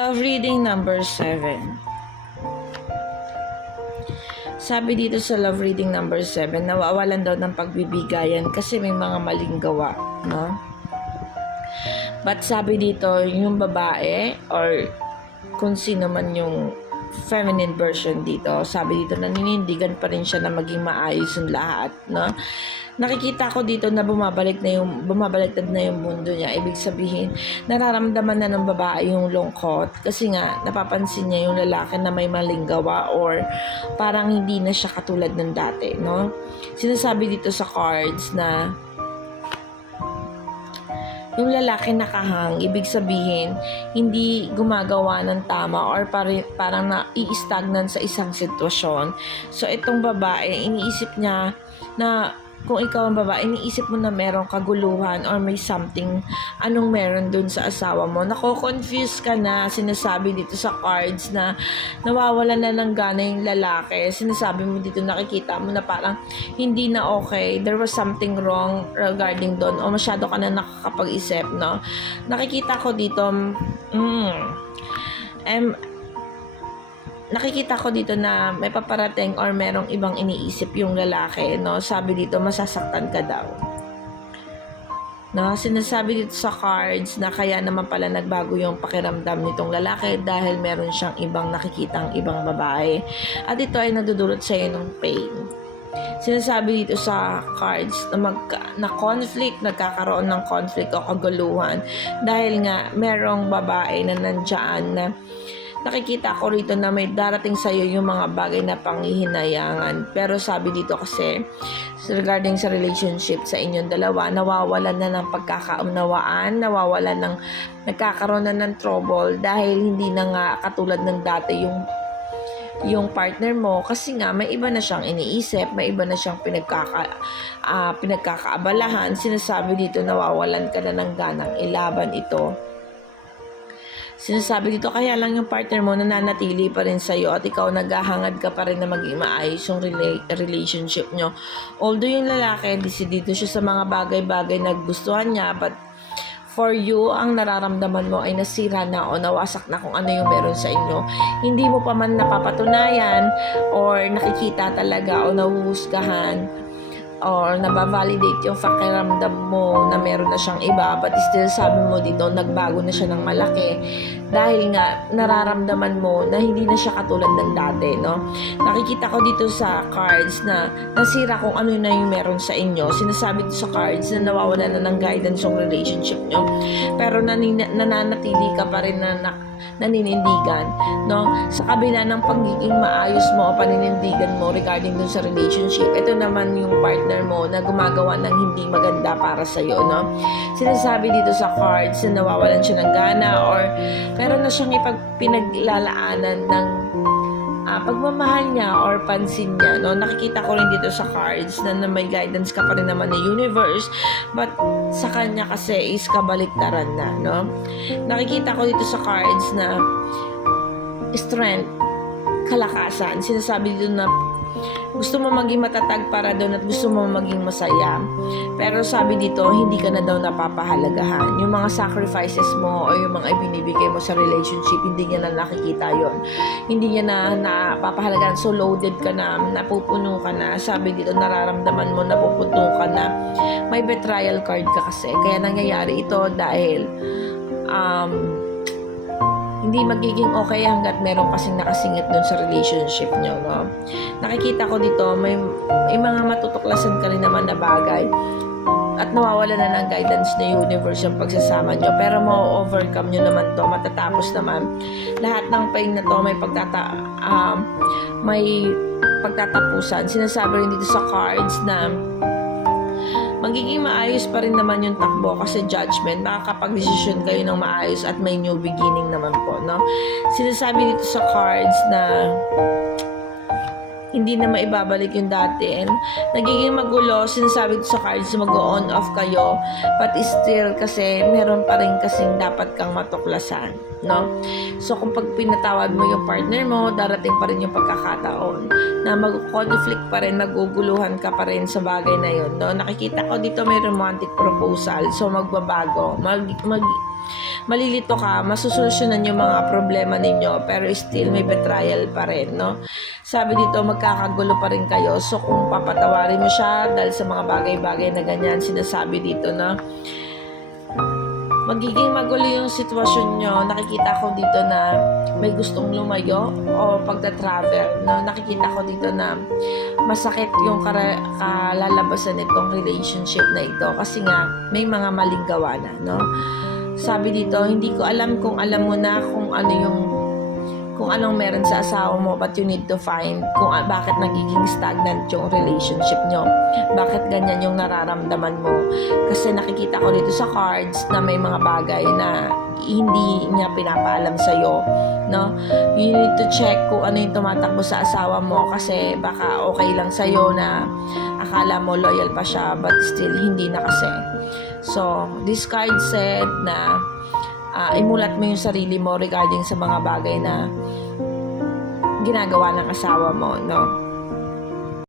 Love reading number 7. Sabi dito sa love reading number 7, nawawalan daw ng pagbibigayan kasi may mga maling gawa, no? But sabi dito, yung babae or kung sino man yung feminine version dito, sabi dito naninindigan pa rin siya na maging maayos yung lahat, no? Nakikita ko dito na bumabaliktad na yung mundo niya. Ibig sabihin, nararamdaman na ng babae yung lungkot kasi nga napapansin niya yung lalaki na may maling gawa or parang hindi na siya katulad ng dati, no? Sinasabi dito sa cards na yung lalaki nakahang, ibig sabihin, hindi gumagawa ng tama or parang nai-stagnant sa isang sitwasyon. So, itong babae, iniisip niya na kung ikaw ang babae, iniisip mo na merong kaguluhan or may something, anong meron dun sa asawa mo. Nako-confuse ka na, sinasabi dito sa cards na nawawala na ng gana yung lalaki. Sinasabi mo dito, nakikita mo na parang hindi na okay. There was something wrong regarding doon o masyado ka na nakakapag-isip, no? Nakikita ko dito, nakikita ko dito na may paparating or merong ibang iniisip yung lalaki, no? Sabi dito, masasaktan ka daw. No, sinasabi dito sa cards na kaya naman pala nagbago yung pakiramdam nitong lalaki dahil meron siyang ibang nakikitang ibang babae. At ito ay nagdudulot sa iyo ng pain. Sinasabi dito sa cards na conflict, nagkakaroon ng conflict o kaguluhan dahil nga merong babae na nandyan na nakikita ko rito na may darating sa iyo yung mga bagay na panghihinayangan. Pero sabi dito kasi, regarding sa relationship sa inyong dalawa, nawawalan na ng pagkakaunawaan, nagkakaroon na ng trouble dahil hindi na nga katulad ng dati yung partner mo kasi nga may iba na siyang iniisip, may iba na siyang pinagkakaabalahan. Sinasabi dito nawawalan ka na ng ganang ilaban ito. Sinasabi dito kaya lang yung partner mo nananatili pa rin sa'yo at ikaw naghahangad ka pa rin na maging maayos yung relationship nyo. Although yung lalaki, desidido siya sa mga bagay-bagay na gustuhan niya, but for you, ang nararamdaman mo ay nasira na o nawasak na kung ano yung meron sa inyo. Hindi mo pa man napapatunayan or nakikita talaga o nahuhusgahan or nabavalidate yung pakiramdam mo na meron na siyang iba, but still sabi mo dito nagbago na siya ng malaki dahil nga nararamdaman mo na hindi na siya katulad ng dati, no? Nakikita ko dito sa cards na nasira kung ano na yung meron sa inyo. Sinasabi dito sa cards na nawawala na ng guidance yung relationship nyo, pero nananatili ka pa rin na naninindigan, no? Sa kabila ng pagiging maayos mo o paninindigan mo regarding dun sa relationship, ito naman yung partner mo na gumagawa ng hindi maganda para sa'yo, no? Sinasabi dito sa cards na nawawalan siya ng gana or meron na siyang pinaglalaanan ng pagmamahal niya or pansin niya, no? Nakikita ko rin dito sa cards na may guidance ka pa rin naman ng universe, but sa kanya kasi is kabaliktaran na, no? Nakikita ko dito sa cards na strength, kalakasan. Sinasabi dito na gusto mo maging matatag para doon at gusto mo maging masaya. Pero sabi dito, hindi ka na daw napapahalagahan. Yung mga sacrifices mo o yung mga ibinibigay mo sa relationship, hindi niya na nakikita yon. Hindi niya na napapahalagahan. So loaded ka na, napupuno ka na. Sabi dito, nararamdaman mo, napupuno ka na. May betrayal card ka kasi. Kaya nangyayari ito dahil hindi magiging okay hanggat meron kasing nakasingit dun sa relationship nyo, no? Nakikita ko dito, may mga matutuklasan ka rin naman na bagay at nawawala na ng guidance na universe yung pagsasama nyo, pero ma-overcome nyo naman to, matatapos naman lahat ng pain na to, may pagtatapusan. Sinasabi rin dito sa cards na magiging maayos pa rin naman yung takbo kasi judgment, makakapag-desisyon kayo ng maayos at may new beginning naman po, no? Sinasabi dito sa cards na hindi na maibabalik yung dati and nagiging magulo. Sinasabi dito sa cards na mag-on off kayo, but still kasi meron pa rin kasing dapat kang matuklasan, no? So kung pag pinatawad mo yung partner mo, darating pa rin yung pagkakataon na mag-conflict pa rin, maguguluhan ka pa rin sa bagay na yun, no? Nakikita ko dito may romantic proposal, so magbabago, malilito ka, masusolusyonan yung mga problema ninyo, pero still may betrayal pa rin, no? Sabi dito, magkakagulo pa rin kayo. So, kung papatawarin mo siya dahil sa mga bagay-bagay na ganyan, sinasabi dito na magiging magulo yung sitwasyon nyo. Nakikita ko dito na may gustong lumayo o pagta-travel. No? Nakikita ko dito na masakit yung kalalabasan nitong relationship na ito kasi nga may mga maling gawa na. No? Sabi dito, hindi ko alam kung alam mo na kung anong meron sa asawa mo, but you need to find kung bakit nagiging stagnant yung relationship nyo. Bakit ganyan yung nararamdaman mo. Kasi nakikita ko dito sa cards na may mga bagay na hindi niya pinapaalam sa'yo. No? You need to check kung ano yung tumatakbo sa asawa mo kasi baka okay lang sa'yo na akala mo loyal pa siya but still hindi na kasi. So, this card said na imulat mo yung sarili mo regarding sa mga bagay na ginagawa ng asawa mo, no?